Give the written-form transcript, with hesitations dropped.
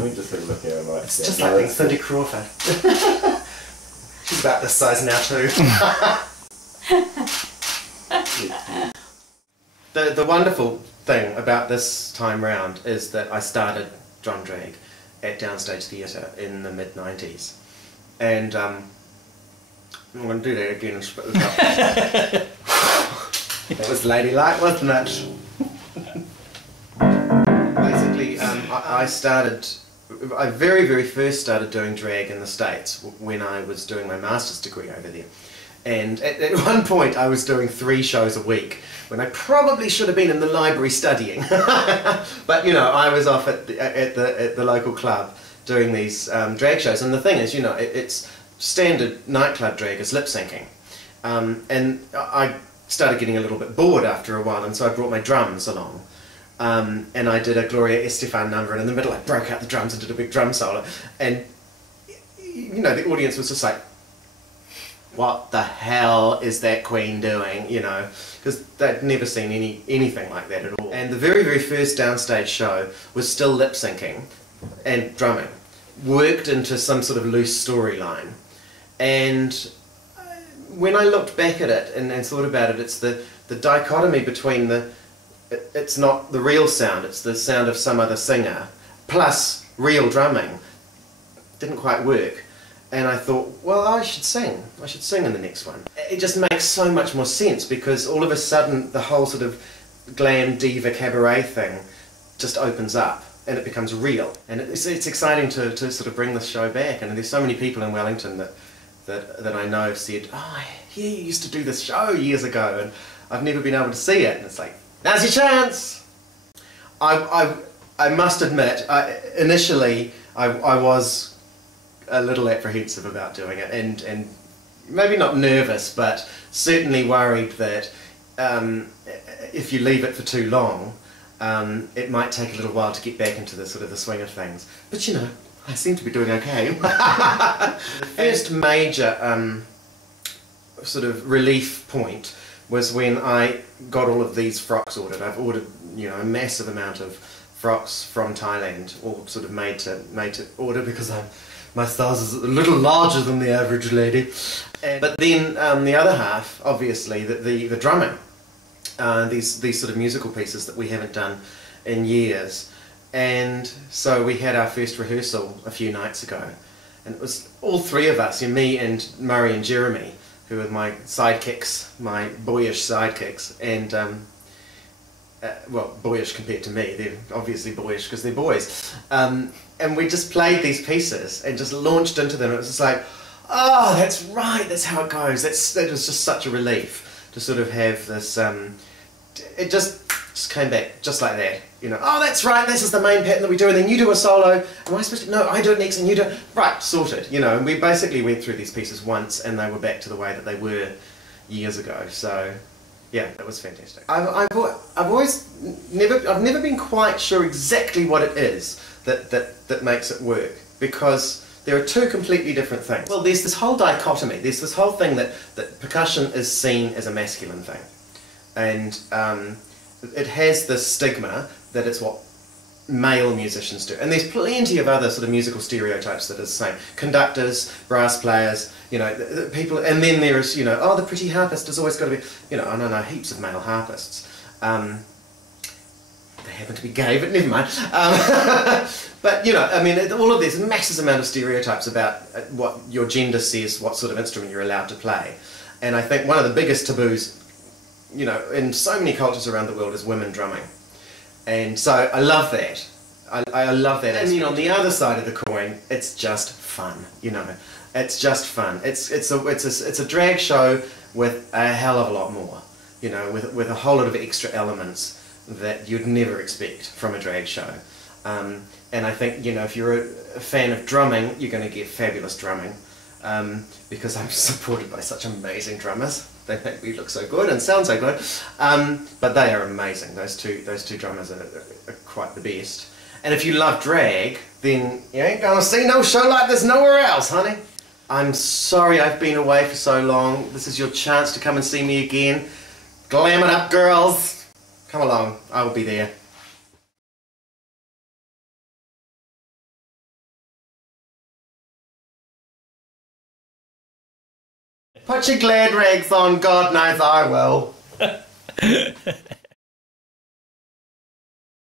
Let me just have a look here. It's just like being Cindy Crawford. She's about this size now too. The wonderful thing about this time round is that I started Drumdrag at Downstage Theatre in the mid-90s. And I'm going to do that again and spit this up. That was ladylike, wasn't it? Basically, I very first started doing drag in the States when I was doing my master's degree over there. And at one point I was doing 3 shows a week when I probably should have been in the library studying. But you know, I was off at the local club doing these drag shows. And the thing is, you know, it's standard nightclub drag is lip syncing. And I started getting a little bit bored after a while, and so I brought my drums along. And I did a Gloria Estefan number, and in the middle I broke out the drums and did a big drum solo. And you know, the audience was just like, what the hell is that queen doing, you know, because they'd never seen anything like that at all. And the very first Downstage show was still lip syncing and drumming, worked into some sort of loose storyline. And when I looked back at it and thought about it, it's the dichotomy between it's not the real sound, it's the sound of some other singer, plus real drumming. Didn't quite work. And I thought, well, I should sing in the next one. It just makes so much more sense, because all of a sudden the whole sort of glam diva cabaret thing just opens up and it becomes real. And it's exciting to sort of bring this show back. And there's so many people in Wellington that I know have said, oh, yeah, you used to do this show years ago and I've never been able to see it. And it's like, now's your chance! I must admit, initially I was a little apprehensive about doing it, and maybe not nervous, but certainly worried that if you leave it for too long, it might take a little while to get back into the sort of the swing of things. But you know, I seem to be doing okay. The first major sort of relief point was when I got all of these frocks ordered. I've ordered, you know, a massive amount of frocks from Thailand, all sort of made to order, because my size is a little larger than the average lady. But then the other half, obviously, the drumming. These sort of musical pieces that we haven't done in years. And so we had our first rehearsal a few nights ago. And it was all 3 of us, me and Murray and Jeremy, who are my sidekicks, my boyish sidekicks. And well, boyish compared to me, they're obviously boyish because they're boys. And we just played these pieces and just launched into them. It was just like, oh, that's right, that's how it goes. That was just such a relief to sort of have this, it just came back just like that. You know, oh, that's right, this is the main pattern that we do, and then you do a solo. Am I supposed to? No, I do it next and you do it. Right, sorted. You know, and we basically went through these pieces once and they were back to the way that they were years ago. So yeah, that was fantastic. I've never been quite sure exactly what it is that makes it work, because there are 2 completely different things. Well, there's this whole dichotomy. There's this whole thing that percussion is seen as a masculine thing, and it has this stigma that it's what male musicians do. And there's plenty of other sort of musical stereotypes that are the same. Conductors, brass players, you know, the people, and then there is, you know, oh, the pretty harpist has always got to be, you know, I know heaps of male harpists. They happen to be gay, but never mind. But, you know, I mean, all of this massive amount of stereotypes about what your gender says, what sort of instrument you're allowed to play. And I think one of the biggest taboos, you know, in so many cultures around the world is women drumming. And so I love that. I love that. And then on the other side of the coin, it's just fun, you know. It's just fun. It's a drag show with a hell of a lot more, you know, with a whole lot of extra elements that you'd never expect from a drag show. And I think, you know, if you're a fan of drumming, you're going to get fabulous drumming, because I'm supported by such amazing drummers. They make me look so good and sound so good, but they are amazing. Those two drummers are quite the best. And if you love drag, then you ain't gonna see no show like this nowhere else, honey. I'm sorry I've been away for so long. This is your chance to come and see me again. Glam it up, girls. Come along, I will be there. Put your glad rags on, God knows I will.